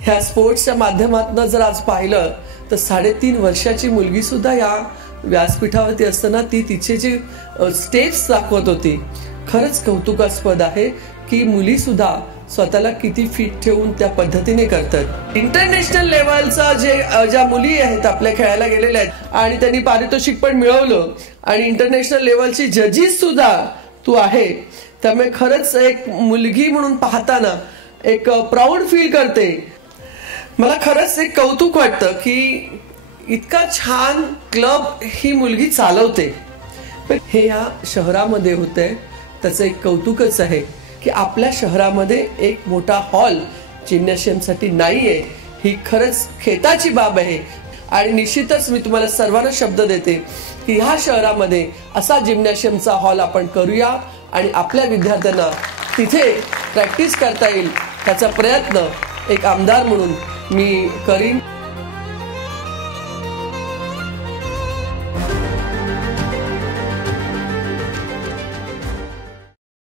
ह्या स्पोर्ट्सच्या माध्यमातून जर आज पाहिलं तर 3.5 वर्षाची मुलगी सुद्धा या व्यासपीठावरती असताना ती तिचे जे स्टेप्स दाखवत होती. खरंच कौतुकास्पद आहे की मुली सुद्धा स्वतःला किती फिट ठेवून त्या पद्धतीने करतात. इंटरनॅशनल लेवलचा ज्या मुली आहेत आपल्या खेळायला गेलेल्या आहेत आणि त्यांनी पारितोषिक पण मिळवलं आणि इंटरनॅशनल लेवलची जजेस सुद्धा तू आहे. त्यामुळे खरंच एक मुलगी म्हणून पाहताना एक प्राऊड फील करते. मला खरंच एक कौतुक वाटतं की इतका छान क्लब ही मुलगी चालवते. हे या शहरामध्ये होतंय त्याचं एक कौतुकच आहे की आपल्या शहरामध्ये एक मोठा हॉल जिम्नॅशियमसाठी नाहीये. ही खरंच खेताची बाब आहे आणि निश्चितच मी तुम्हाला सर्वांना शब्द देते की ह्या शहरामध्ये असा जिम्नॅशियमचा हॉल आपण करूया आणि आपल्या विद्यार्थ्यांना तिथे प्रॅक्टिस करता येईल त्याचा प्रयत्न एक आमदार म्हणून मी करीन.